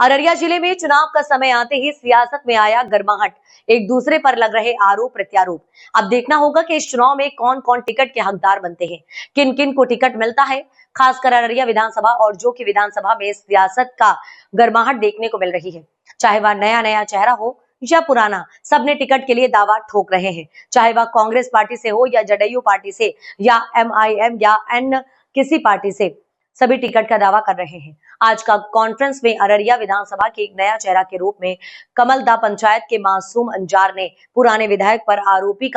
अररिया जिले में चुनाव का समय आते ही सियासत में आया गर्माहट। एक दूसरे पर लग रहे आरोप प्रत्यारोप। अब देखना होगा कि इस चुनाव में कौन कौन टिकट के हकदार बनते हैं, किन किन को टिकट मिलता है। खासकर अररिया विधानसभा और जो कि विधानसभा में सियासत का गर्माहट देखने को मिल रही है। चाहे वह नया नया चेहरा हो या पुराना, सबने टिकट के लिए दावा ठोक रहे हैं। चाहे वह कांग्रेस पार्टी से हो या जदयू पार्टी से या MIM या अन्य किसी पार्टी से, सभी टिकट का दावा कर रहे हैं। आज का कॉन्फ्रेंस में अररिया विधानसभा के एक नया चेहरा के रूप में कमलदा पंचायत के मासूम अंजार ने पुराने विधायक पर आरोपों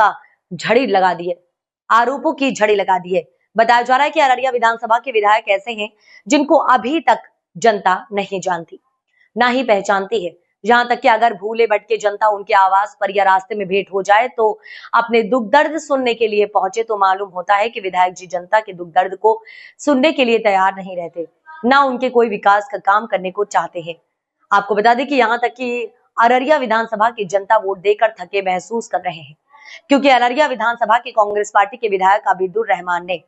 की झड़ी लगा दी है। बताया जा रहा है कि अररिया विधानसभा के विधायक ऐसे हैं जिनको अभी तक जनता नहीं जानती, ना ही पहचानती है। जहां तक कि अगर भूले भटके जनता उनके आवास पर या रास्ते में भेंट हो जाए तो अपने दुख दर्द सुनने के लिए पहुंचे तो मालूम होता है कि विधायक जी जनता के दुख दर्द को सुनने के लिए तैयार नहीं रहते, ना उनके कोई विकास का काम करने को चाहते हैं। आपको बता दें कि यहाँ तक कि अररिया विधानसभा की जनता वोट देकर थके महसूस कर रहे हैं, क्योंकि अररिया विधानसभा की कांग्रेस पार्टी के विधायक अबीदुर रहमान ने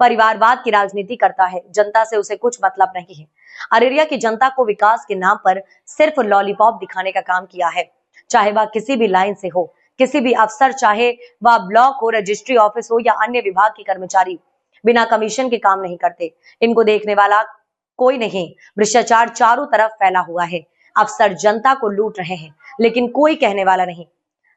परिवारवाद की राजनीति करता है। जनता से उसे कुछ मतलब नहीं है। अररिया की जनता को विकास के नाम पर सिर्फ लॉलीपॉप दिखाने का काम किया है। चाहे वह किसी भी लाइन से हो, किसी भी अफसर, चाहे वह ब्लॉक हो, रजिस्ट्री ऑफिस हो या अन्य विभाग के कर्मचारी, बिना कमीशन के काम नहीं करते। इनको देखने वाला कोई नहीं। भ्रष्टाचार चारों तरफ फैला हुआ है। अफसर जनता को लूट रहे हैं, लेकिन कोई कहने वाला नहीं।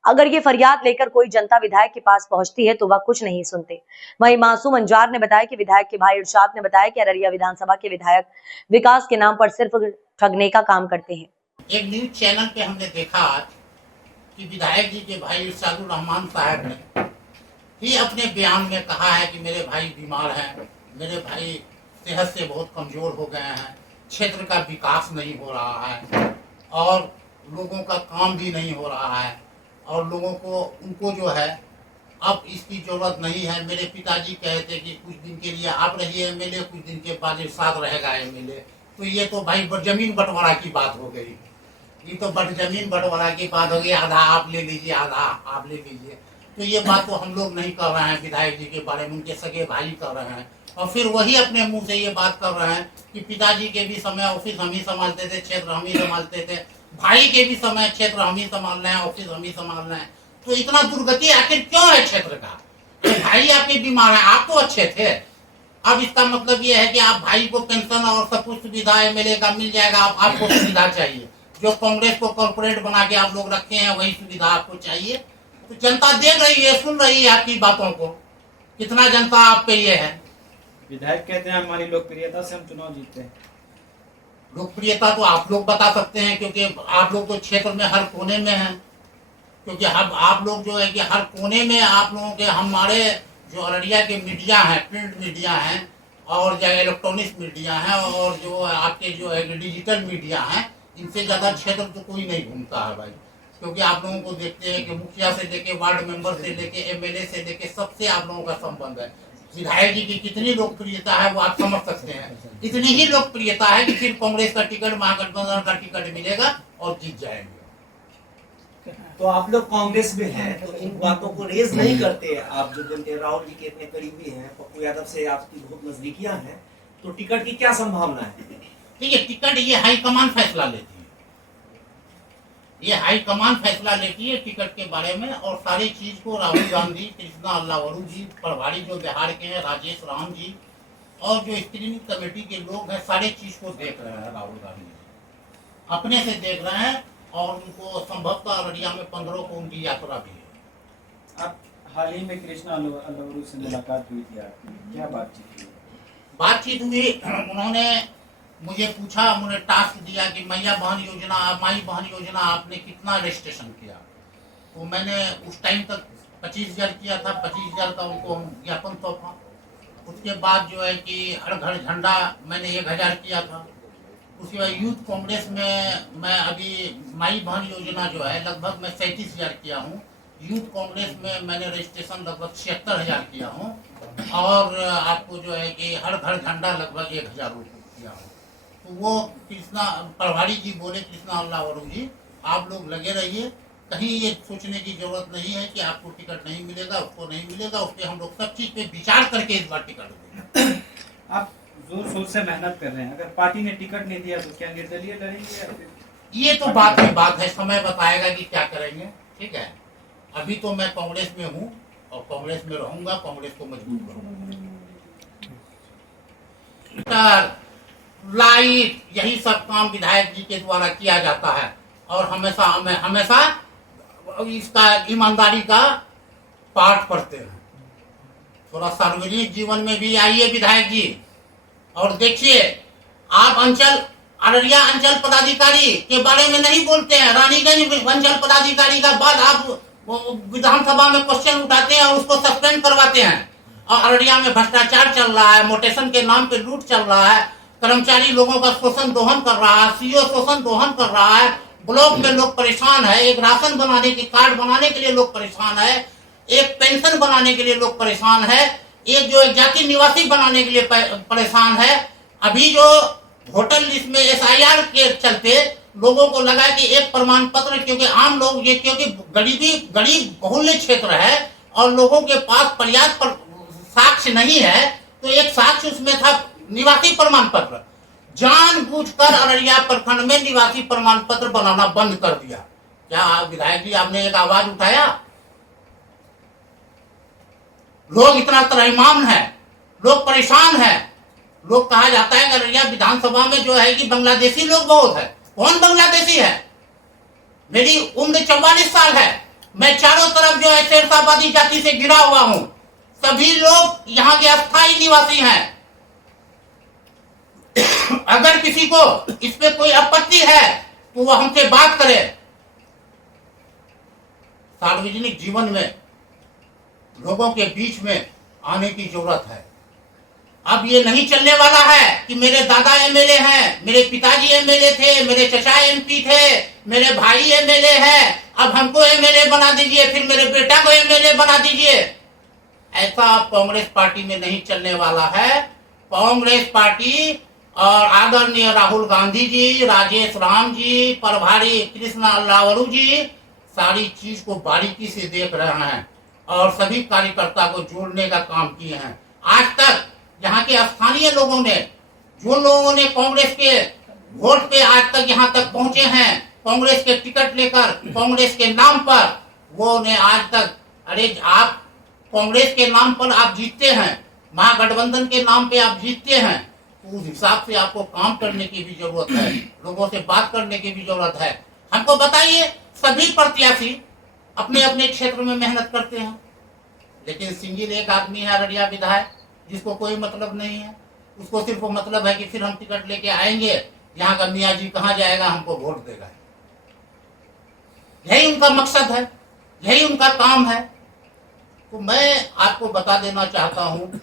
अगर ये फरियाद लेकर कोई जनता विधायक के पास पहुंचती है तो वह कुछ नहीं सुनते। वहीं मासूम अंजार ने बताया कि विधायक के भाई इरशाद ने बताया कि अररिया विधानसभा के विधायक विकास के नाम पर सिर्फ ठगने का काम करते हैं। एक न्यूज चैनल पे हमने देखा कि विधायक जी के भाई इरशादुर रहमान साहब ने ही अपने बयान में कहा है कि मेरे भाई बीमार हैं, मेरे भाई सेहत से बहुत कमजोर हो गए हैं, क्षेत्र का विकास नहीं हो रहा है और लोगों का काम भी नहीं हो रहा है और लोगों को उनको जो है अब इसकी जरूरत नहीं है। मेरे पिताजी कहते कि कुछ दिन के लिए आप रहिए MLA, कुछ दिन के बाद इरशाद रहेगा MLA। तो ये तो भाई जमीन बंटवारा की बात हो गई, ये तो जमीन बंटवारा की बात हो गई। आधा आप ले लीजिए, आधा आप ले लीजिए। तो ये बात तो हम लोग नहीं कर रहे हैं, विधायक जी के बारे में उनके सगे भाई कर रहे हैं। और फिर वही अपने मुंह से ये बात कर रहे हैं कि पिताजी के भी समय ऑफिस हम ही संभालते थे, क्षेत्र हम ही संभालते थे, भाई के भी समय क्षेत्र हम ही संभाल रहे हैं, ऑफिस हम ही संभाल रहे हैं। तो इतना दुर्गति आखिर क्यों है क्षेत्र का? भाई आपके बीमार है, आप तो अच्छे थे। अब इसका मतलब ये है कि आप भाई को पेंशन और सब कुछ सुविधा MLA का मिल जाएगा, आपको सुविधा चाहिए। जो कांग्रेस को कॉर्पोरेट बना के आप लोग रखे हैं वही सुविधा आपको चाहिए। तो जनता देख रही है, सुन रही है आपकी बातों को। कितना जनता आप पे ये है। विधायक कहते हैं हमारी लोकप्रियता से हम चुनाव जीतते हैं। लोकप्रियता तो आप लोग बता सकते हैं, क्योंकि आप लोग तो क्षेत्र में हर कोने में हैं। क्योंकि हम आप लोग जो है कि हर कोने में आप लोगों के, हमारे जो अररिया के मीडिया है, प्रिंट मीडिया है और जो इलेक्ट्रॉनिक मीडिया है और जो आपके जो है डिजिटल मीडिया है, इनसे ज़्यादा क्षेत्र तो कोई नहीं घूमता है भाई। क्योंकि आप लोगों को देखते हैं कि मुखिया से लेके वार्ड मेंबर से लेके MLA से लेके सबसे आप लोगों का संबंध है। विधायक जी की कितनी लोकप्रियता है वो आप समझ सकते हैं। इतनी ही लोकप्रियता है कि सिर्फ कांग्रेस का टिकट, महागठबंधन का टिकट मिलेगा और जीत जाएंगे। तो आप लोग कांग्रेस में हैं तो इन बातों को रेज नहीं करते। आप जो जनते राहुल जी के इतने करीबी हैं, पप्पू यादव से आपकी बहुत नजदीकियां हैं, तो टिकट की क्या संभावना है? देखिए, टिकट ये हाईकमान फैसला लेती है, ये हाईकमान फैसला लेती है टिकट के बारे में। और सारी चीज को राहुल गांधी, कृष्णा अल्लावरू जी, प्रभारी जो बिहार के हैं राजेश राम जी और जो स्क्रीनिंग कमेटी के लोग हैं, सारी चीज को देख रहे हैं। राहुल गांधी अपने से देख रहे हैं और उनको संभवतः अररिया में 15 को उनकी यात्रा भी है। अब हाल ही में कृष्णा अल्लावरू से मुलाकात हुई थी आपकी, क्या बातचीत हुई? उन्होंने मुझे पूछा, उन्होंने टास्क दिया कि माई बहन योजना आपने कितना रजिस्ट्रेशन किया। तो मैंने उस टाइम तक 25,000 किया था, 25,000 का उनको ज्ञापन सौंपा। उसके बाद जो है कि हर घर झंडा मैंने 1,000 किया था। उसके बाद यूथ कांग्रेस में मैं अभी माई बहन योजना जो है लगभग मैं 37,000 किया हूँ। यूथ कांग्रेस में मैंने रजिस्ट्रेशन लगभग 76,000 किया हूँ और आपको जो है कि हर घर झंडा लगभग 1,000 रुपये किया हूँ। तो वो कृष्णा प्रभारी जी बोले, कृष्णा अल्लावरू जी, आप लोग लगे रहिए, कहीं ये सोचने की जरूरत नहीं है कि आपको टिकट नहीं मिलेगा, उसको नहीं मिलेगा। उसके हम लोग सब चीज़ पे विचार करके इस बार टिकट देंगे। आप जोर शोर से मेहनत कर रहे हैं, अगर पार्टी ने टिकट नहीं दिया तो क्या निर्दलीय लड़ेंगे या फिर? ये तो बात है, समय बताएगा कि क्या करेंगे। ठीक है, अभी तो मैं कांग्रेस में हूँ और कांग्रेस में रहूंगा, कांग्रेस को मजबूत करूंगा। लाइट, यही सब काम विधायक जी के द्वारा किया जाता है और हमेशा इसका ईमानदारी का पाठ पढ़ते हैं। थोड़ा सार्वजनिक जीवन में भी आइए विधायक जी और देखिए, आप अररिया अंचल पदाधिकारी के बारे में नहीं बोलते हैं। रानीगंज अंचल पदाधिकारी का बाद आप विधानसभा में क्वेश्चन उठाते हैं और उसको सस्पेंड करवाते हैं। और अररिया में भ्रष्टाचार चल रहा है, मोटेशन के नाम पे लूट चल रहा है, कर्मचारी लोगों का शोषण दोहन कर रहा है, सीओ शोषण दोहन कर रहा है, ब्लॉक में लोग परेशान है, एक राशन बनाने के कार्ड बनाने के लिए लोग परेशान है, एक पेंशन बनाने के लिए लोग परेशान है, एक जो एक जाति निवासी बनाने के लिए परेशान है। अभी जो होटल लिस्ट में SIR के चलते लोगों को लगा कि एक प्रमाण पत्र, क्योंकि आम लोग ये, क्योंकि गरीब बहुल्य क्षेत्र है और लोगों के पास पर्याप्त साक्ष्य नहीं है, तो एक साक्ष्य उसमें था निवासी प्रमाण पत्र। जानबूझकर अररिया प्रखंड में निवासी प्रमाण पत्र बनाना बंद कर दिया। क्या विधायक जी आपने एक आवाज उठाया? लोग इतना त्रैमान है, लोग परेशान है। लोग कहा जाता है कि अररिया विधानसभा में जो है कि बांग्लादेशी लोग बहुत है। कौन बांग्लादेशी है? मेरी उम्र 44 साल है, मैं चारों तरफ जो है शेरशाबादी जाति से घिरा हुआ हूं। सभी लोग यहाँ के अस्थायी निवासी हैं। अगर किसी को इस पे कोई आपत्ति है तो वह हमसे बात करे। सार्वजनिक जीवन में लोगों के बीच में आने की जरूरत है। अब ये नहीं चलने वाला है कि मेरे दादा MLA हैं, मेरे पिताजी MLA थे, मेरे चचा MP थे, मेरे भाई MLA हैं, अब हमको MLA बना दीजिए, फिर मेरे बेटा को MLA बना दीजिए। ऐसा कांग्रेस पार्टी में नहीं चलने वाला है। कांग्रेस पार्टी और आदरणीय राहुल गांधी जी, राजेश राम जी, प्रभारी कृष्णा अल्लावरू जी सारी चीज को बारीकी से देख रहे हैं और सभी कार्यकर्ता को जोड़ने का काम किए हैं। आज तक यहाँ के स्थानीय लोगों ने, जो लोगों ने कांग्रेस के वोट पे आज तक यहाँ तक पहुंचे हैं, कांग्रेस के टिकट लेकर, कांग्रेस के नाम पर, वो ने आज तक, अरे आप कांग्रेस के नाम पर आप जीतते हैं, महागठबंधन के नाम पे आप जीतते हैं, तो उस हिसाब से आपको काम करने की भी जरूरत है, लोगों से बात करने की भी जरूरत है। हमको बताइए, सभी प्रत्याशी अपने अपने क्षेत्र में मेहनत करते हैं, लेकिन सिंगिल एक आदमी है अररिया विधायक जिसको कोई मतलब नहीं है। उसको सिर्फ मतलब है कि फिर हम टिकट लेके आएंगे, यहाँ का मियाँ जी कहाँ जाएगा, हमको वोट देगा। यही उनका मकसद है, यही उनका काम है। तो मैं आपको बता देना चाहता हूँ,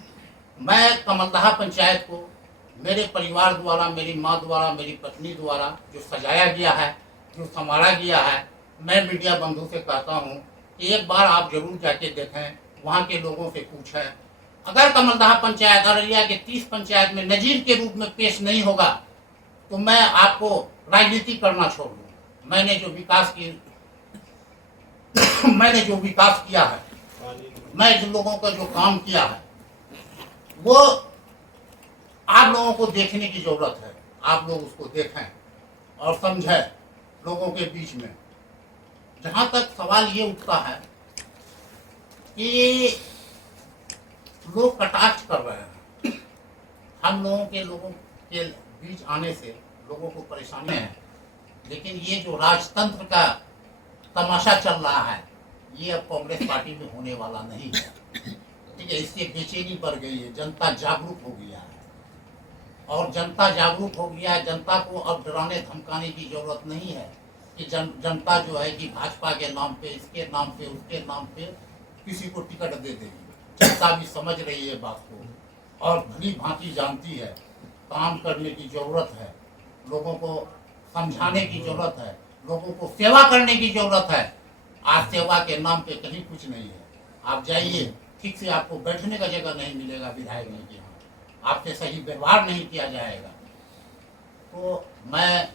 मैं कमलदहा पंचायत को मेरे परिवार द्वारा, मेरी माँ द्वारा, मेरी पत्नी द्वारा जो सजाया गया है, जो संवारा गया है, मैं मीडिया बंधु से कहता हूँ कि एक बार आप जरूर जाके देखें, वहाँ के लोगों से पूछें। अगर कमलदहा पंचायत अररिया के 30 पंचायत में नजीर के रूप में पेश नहीं होगा तो मैं आपको राजनीति करना छोड़ दूँ। मैंने जो विकास किया है, मैं जिन लोगों का जो काम किया है, वो आप लोगों को देखने की जरूरत है। आप लोग उसको देखें और समझें लोगों के बीच में। जहां तक सवाल ये उठता है कि लोग कटाक्ष कर रहे हैं, हम लोगों के बीच आने से लोगों को परेशानी है, लेकिन ये जो राजतंत्र का तमाशा चल रहा है, ये अब कांग्रेस पार्टी में होने वाला नहीं है। ठीक है, इससे बेचैनी बढ़ गई है, जनता जागरूक हो गया है और जनता जागरूक हो गया है। जनता को अब डराने धमकाने की जरूरत नहीं है कि जनता जो है कि भाजपा के नाम पे, इसके नाम पे, उसके नाम पे किसी को टिकट दे देगी। जनता भी समझ रही है बात को और भली भांति जानती है। काम करने की जरूरत है, लोगों को समझाने की जरूरत है, लोगों को सेवा करने की जरूरत है। आज सेवा के नाम पे कहीं कुछ नहीं है। आप जाइए, ठीक से आपको बैठने का जगह नहीं मिलेगा विधायक जी के यहाँ, आपसे सही व्यवहार नहीं किया जाएगा। तो मैं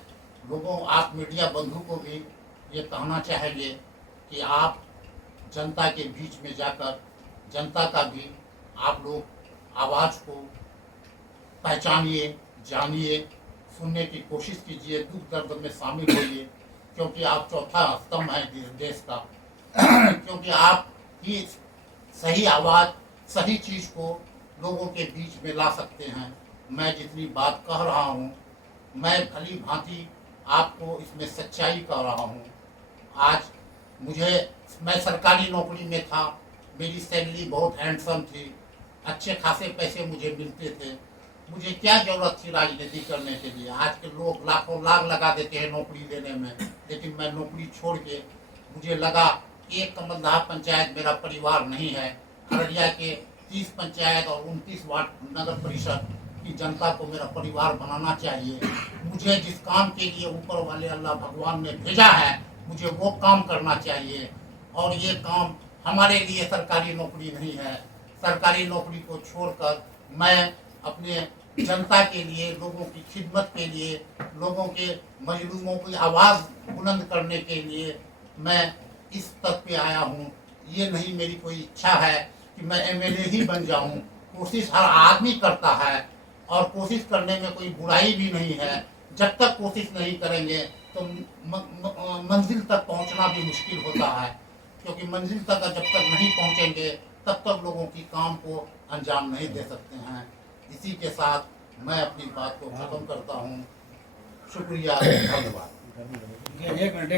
आप मीडिया बंधु को भी ये कहना चाहेंगे कि आप जनता के बीच में जाकर जनता का भी आप लोग आवाज़ को पहचानिए, जानिए, सुनने की कोशिश कीजिए, दुख दर्द में शामिल होइए, क्योंकि आप चौथा स्तंभ हैं देश का। क्योंकि आप ही सही आवाज़, सही चीज़ को लोगों के बीच में ला सकते हैं। मैं जितनी बात कह रहा हूँ, मैं भली भांति आपको इसमें सच्चाई कह रहा हूँ। आज मैं सरकारी नौकरी में था, मेरी सैलरी बहुत हैंडसम थी, अच्छे खासे पैसे मुझे मिलते थे। मुझे क्या जरूरत थी राजनीति करने के लिए? आज के लोग लाखों लाख लगा देते हैं नौकरी देने में, लेकिन मैं नौकरी छोड़ के मुझे लगा एक कमलदह पंचायत मेरा परिवार नहीं है। अररिया के 30 पंचायत और 29 वार्ड नगर परिषद की जनता को मेरा परिवार बनाना चाहिए। मुझे जिस काम के लिए ऊपर वाले अल्लाह भगवान ने भेजा है, मुझे वो काम करना चाहिए। और ये काम हमारे लिए सरकारी नौकरी नहीं है। सरकारी नौकरी को छोड़कर मैं अपने जनता के लिए, लोगों की खिदमत के लिए, लोगों के मजलूमों की आवाज़ बुलंद करने के लिए मैं इस तक पे आया हूँ। ये नहीं मेरी कोई इच्छा है कि मैं एमएलए ही बन जाऊँ। कोशिश हर आदमी करता है और कोशिश करने में कोई बुराई भी नहीं है। जब तक कोशिश नहीं करेंगे तो मंजिल तक पहुँचना भी मुश्किल होता है, क्योंकि मंजिल तक जब तक नहीं पहुँचेंगे तब तक लोगों की काम को अंजाम नहीं दे सकते हैं। इसी के साथ मैं अपनी बात को खत्म करता हूँ। शुक्रिया, धन्यवाद। एक मिनट